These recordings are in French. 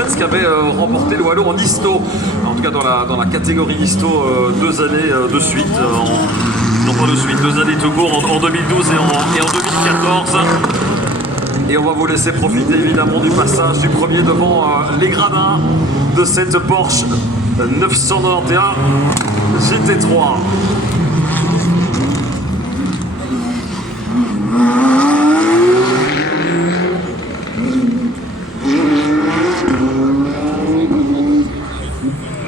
Sens qui avait remporté le Wallo en Histo, en tout cas dans la catégorie Histo 2 années de suite, non pas de suite, 2 années tout court en 2012 et en 2014. Et on va vous laisser profiter évidemment du passage du premier devant les gradins de cette Porsche 991 GT3.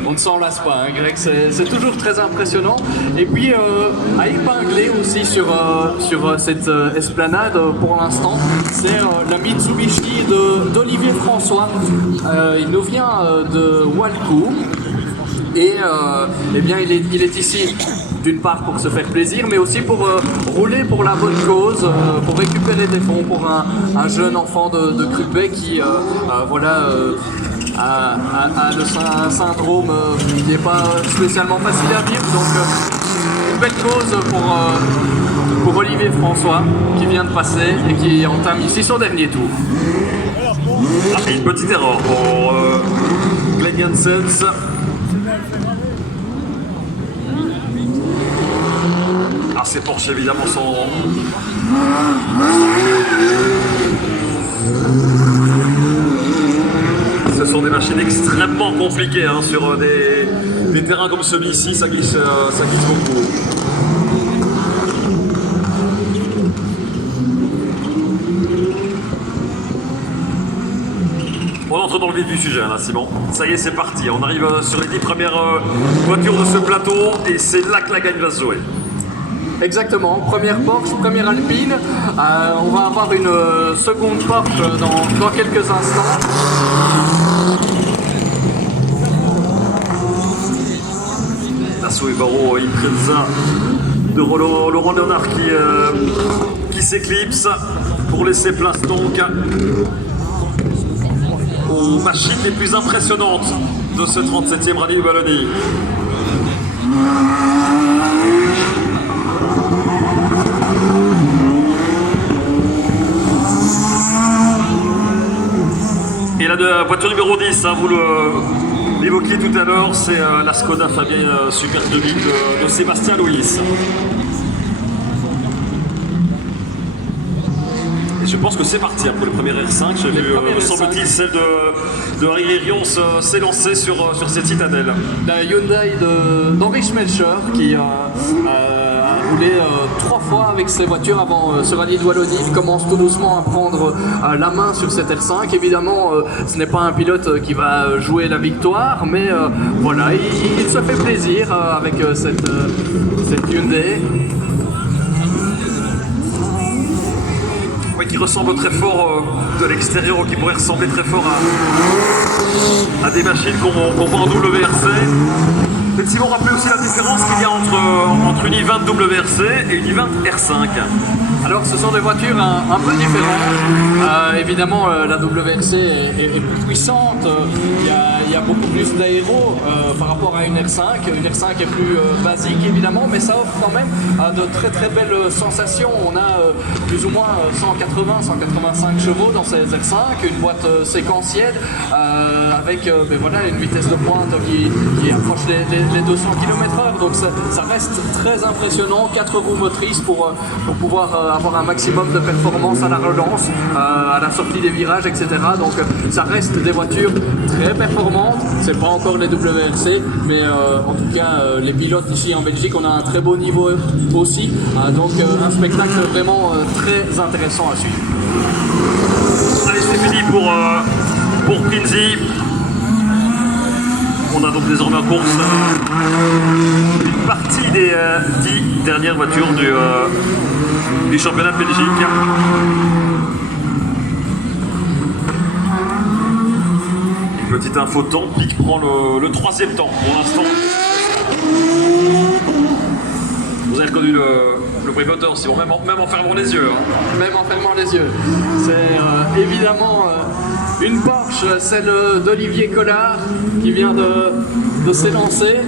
On ne s'en lasse pas, hein, Greg, c'est toujours très impressionnant. Et puis à épingler aussi sur cette esplanade pour l'instant, c'est la Mitsubishi d'Olivier François. Il nous vient de Walcourt et eh bien, il est ici d'une part pour se faire plaisir, mais aussi pour rouler pour la bonne cause, pour récupérer des fonds pour un jeune enfant de Crupet qui voilà, a un syndrome qui n'est pas spécialement facile à vivre. Donc une belle cause pour Olivier François qui vient de passer et qui entame ici son dernier tour. Ah, une petite erreur pour Glenn Janssens. Ah, ces Porsche évidemment sont... Ce sont des machines extrêmement compliquées hein, sur des terrains comme celui-ci, ça glisse beaucoup. On entre dans le vif du sujet là, Simon. Ça y est, c'est parti. On arrive sur les 10 premières voitures de ce plateau et c'est là que la gagne va se jouer. Exactement, première Porsche, première Alpine. On va avoir une seconde Porsche dans quelques instants. La Subaru Impreza de Laurent Léonard qui s'éclipse pour laisser place donc aux machines les plus impressionnantes de ce 37e Rallye de Wallonie. Et la voiture numéro 10, hein, vous l'évoquiez tout à l'heure, c'est la Skoda Fabia Super 2000 de Sébastien Louis. Et je pense que c'est parti hein, pour le premier R5. J'ai vu, me semble-t-il, celle de Harry Herion s'élancer sur cette citadelle. La Hyundai d'Henri Schmelcher qui a roulé 3 fois avec ses voitures avant ce rallye de Wallonie. Il commence tout doucement à prendre la main sur cette R5. Évidemment, ce n'est pas un pilote qui va jouer la victoire, mais voilà, il se fait plaisir avec cette Hyundai. Oui, qui ressemble très fort de l'extérieur, ou qui pourrait ressembler très fort à des machines qu'on voit en WRC. Effectivement, rappelez aussi la différence qu'il y a entre une i20 WRC et une i20 R5. Alors ce sont des voitures un peu différentes. Évidemment la WRC est plus puissante, il y a beaucoup plus d'aéro par rapport à une R5. Une R5 est plus basique évidemment, mais ça offre quand même de très très belles sensations. On a plus ou moins 180-185 chevaux dans ces R5, une boîte séquentielle avec ben voilà, une vitesse de pointe qui approche les 200 km/h. Donc ça reste très impressionnant, 4 roues motrices pour pouvoir avoir un maximum de performance à la relance, à la sortie des virages, etc. Donc ça reste des voitures très performantes. C'est pas encore les WRC, mais en tout cas les pilotes ici en Belgique, on a un très beau niveau aussi. Donc un spectacle vraiment très intéressant à suivre. Allez, c'est fini pour Prinzi. On a donc désormais en course une partie des 10 dernières voitures du championnat de Belgique. Une petite info temps, Pic prend le 3e temps pour l'instant. Vous avez reconnu le bruit moteur, si bon, même en fermant les yeux. Hein. Même en fermant les yeux. C'est évidemment Une Porsche, celle d'Olivier Collard, qui vient de s'élancer.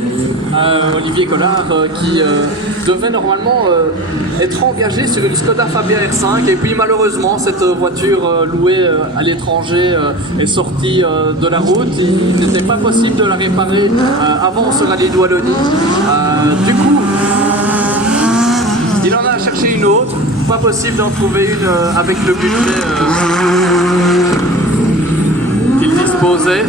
Olivier Collard qui devait normalement être engagé sur une Skoda Fabia R5, et puis malheureusement cette voiture louée à l'étranger est sortie de la route. Il n'était pas possible de la réparer avant ce rallye de Wallonie. Du coup, il en a cherché une autre, pas possible d'en trouver une avec le budget qu'il disposait.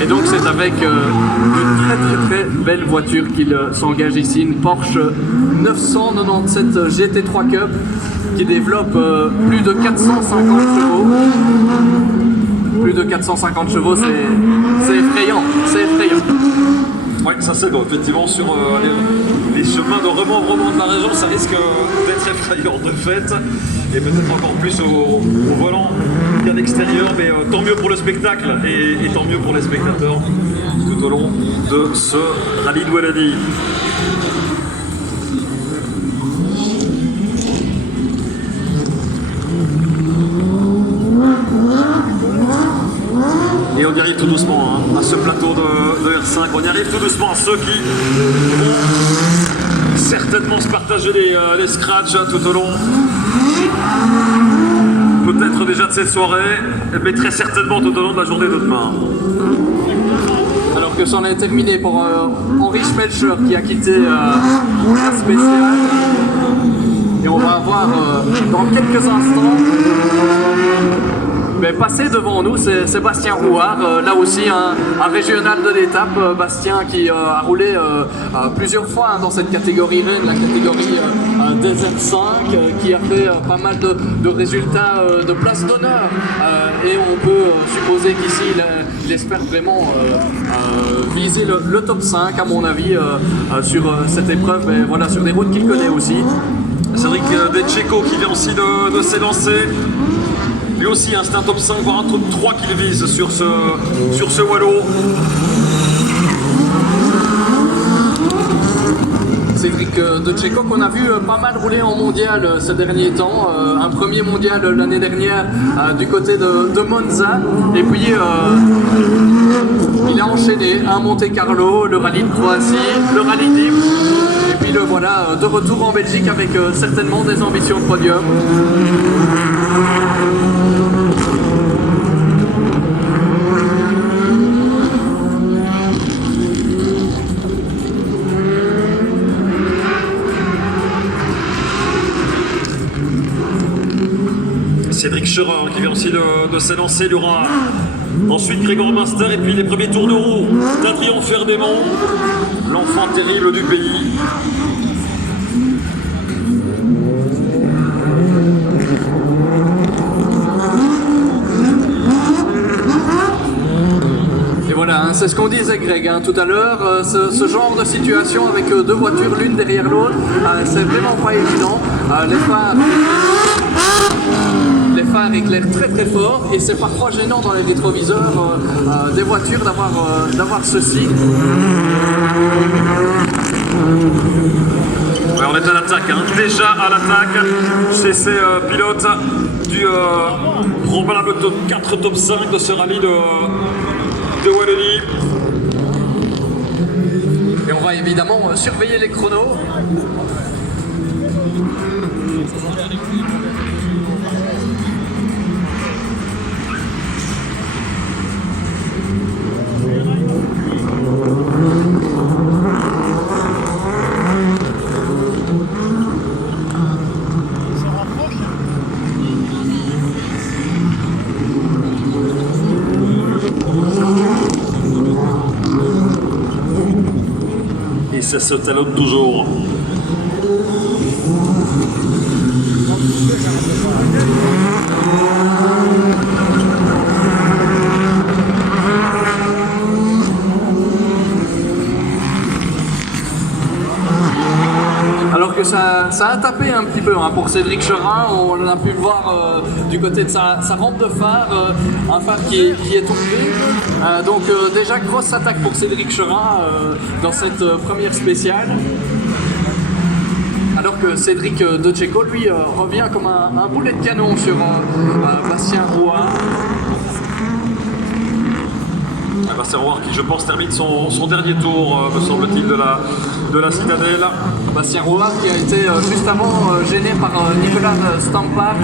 Et donc c'est avec une très belle voiture qu'il s'engage ici, une Porsche 997 GT3 Cup qui développe plus de 450 chevaux. Plus de 450 chevaux, c'est effrayant, c'est effrayant. Oui, ça c'est bon. Effectivement, sur les chemins de remembrement de la région, ça risque d'être effrayant de fait, et peut-être encore plus au volant qu'à l'extérieur, mais tant mieux pour le spectacle et tant mieux pour les spectateurs tout au long de ce rallye de Wallonie. Et on y arrive tout doucement à ce plateau de R5, on y arrive tout doucement à ceux qui vont certainement se partager les scratchs tout au long, peut-être déjà de cette soirée, mais très certainement tout au long de la journée de demain. Alors que c'en est terminé pour Henri Schmelcher qui a quitté la spéciale. Et on va avoir dans quelques instants passer devant nous, c'est Bastien Rouard, là aussi un régional de l'étape. Bastien qui a roulé plusieurs fois dans cette catégorie Rennes, la catégorie des R5, qui a fait pas mal de résultats de place d'honneur. Et on peut supposer qu'ici il espère vraiment viser le top 5 à mon avis sur cette épreuve, et voilà, sur des routes qu'il connaît aussi. Cédric Dececco qui vient aussi de s'élancer. Lui aussi, c'est un top 5, voire un top 3 qu'il vise sur ce Wallo. Cédric Dececco qu'on a vu pas mal rouler en mondial ces derniers temps. Un premier mondial l'année dernière du côté de Monza. Et puis il a enchaîné un Monte Carlo, le rallye de Croatie, le rallye d'Ypres. Et puis le voilà de retour en Belgique avec certainement des ambitions de podium. Cédric Scherer qui vient aussi de s'élancer. Il y aura ensuite Grégoire Munster et puis les premiers tours de roue d'Adrien Ferdémont, l'enfant terrible du pays. Et voilà, c'est ce qu'on disait Greg tout à l'heure, ce genre de situation avec deux voitures l'une derrière l'autre, c'est vraiment pas évident. Les phares éclairent très fort et c'est parfois gênant dans les rétroviseurs des voitures d'avoir ceci. Ouais, on est à l'attaque, déjà à l'attaque chez ces pilotes du probable top 4, top 5 de ce rallye de Wallonie. Et on va évidemment surveiller les chronos. Et ça se talonne toujours. Alors que ça a tapé un petit peu pour Cédric Scherer, on a pu le voir du côté de sa rampe de phare, un phare qui est tombé. Donc déjà grosse attaque pour Cédric Scherer dans cette première spéciale. Alors que Cédric Dececco, lui, revient comme un boulet de canon sur Bastien Rouard. Bastien Rouard qui, je pense, termine son dernier tour, me semble-t-il, de la citadelle. Bastien Rouard qui a été juste avant gêné par Nicolas Stampa.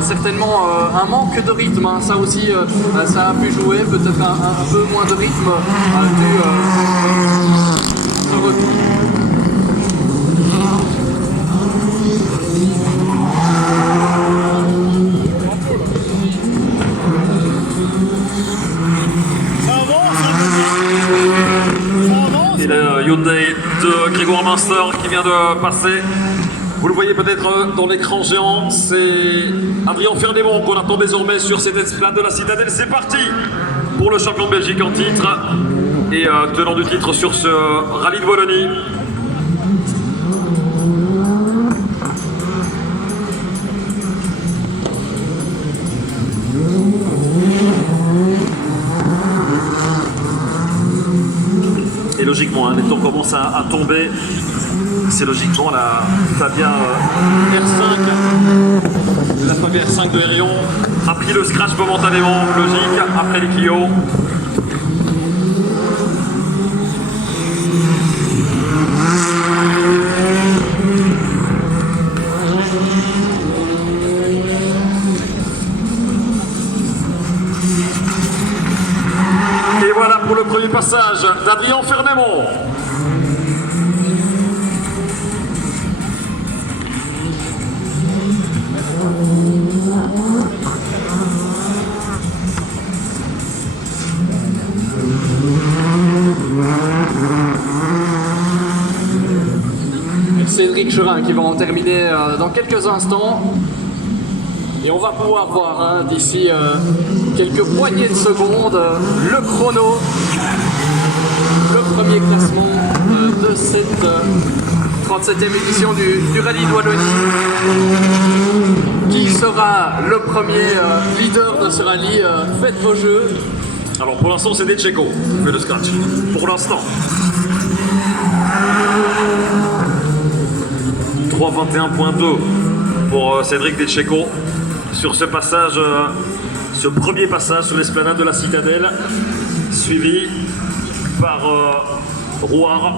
Certainement un manque de rythme, hein. Ça aussi, ça a pu jouer. Peut-être un peu moins de rythme dû ce retour. Et le Hyundai de Grégoire Minster qui vient de passer. Vous le voyez peut-être dans l'écran géant, c'est Adrien Ferdemont qu'on attend désormais sur cette esplanade de la citadelle. C'est parti pour le champion de Belgique en titre et tenant du titre sur ce rallye de Wallonie. Et logiquement, les temps commencent à tomber. C'est logiquement la Fabia R5. La Fabia R5 de Hérion a pris le scratch momentanément, logique, après les Clio. Et voilà pour le premier passage d'Adrien Ferdemont. Cédric Cherin qui va en terminer dans quelques instants. Et on va pouvoir voir d'ici quelques poignées de secondes le chrono, le premier classement de cette 37e édition du rallye de Wallonie. Qui sera le premier leader de ce rallye? Faites vos jeux. Alors pour l'instant c'est Decheco qui fait le scratch. Pour l'instant. 3:21.2 pour Cédric Decheco sur ce passage, ce premier passage sur l'esplanade de la citadelle, suivi par Rouard.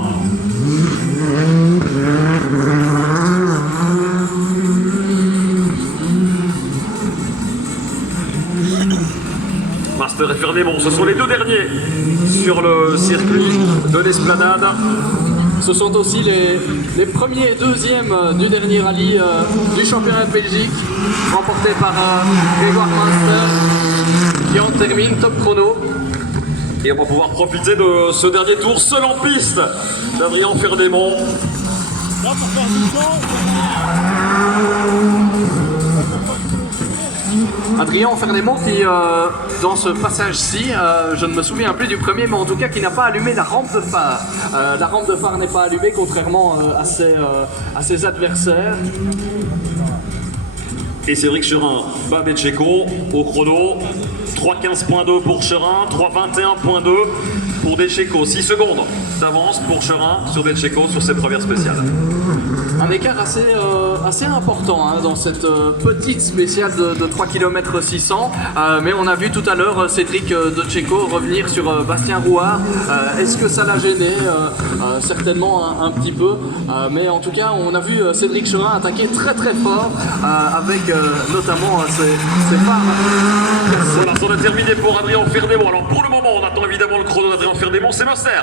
Master et Ferdemont, ce sont les deux derniers sur le circuit de l'esplanade. Ce sont aussi les premiers et deuxièmes du dernier rallye du championnat de Belgique, remporté par Grégoire Minster, qui en termine top chrono. Et on va pouvoir profiter de ce dernier tour seul en piste d'Adrien Ferdemont. Adrien Ferdemont qui, dans ce passage-ci, je ne me souviens plus du premier, mais en tout cas qui n'a pas allumé la rampe de phare. La rampe de phare n'est pas allumée, contrairement à ses adversaires. Et Cédric Cherin bat Decheco au chrono. 3:15.2 pour Cherin, 3:21.2 pour Decheco. 6 secondes d'avance pour Cherin sur Decheco sur ses premières spéciales. Un écart assez important dans cette petite spéciale de 3 km 600. Mais on a vu tout à l'heure Cédric Decheco revenir sur Bastien Rouard. Est-ce que ça l'a gêné? Certainement un petit peu. Mais en tout cas, on a vu Cédric Cherin attaquer très très fort avec notamment ses phares. Voilà, ça a terminé pour Adrien Ferdemont. Alors pour le moment, on attend évidemment le chrono d'Adrien Ferdemont. C'est Minster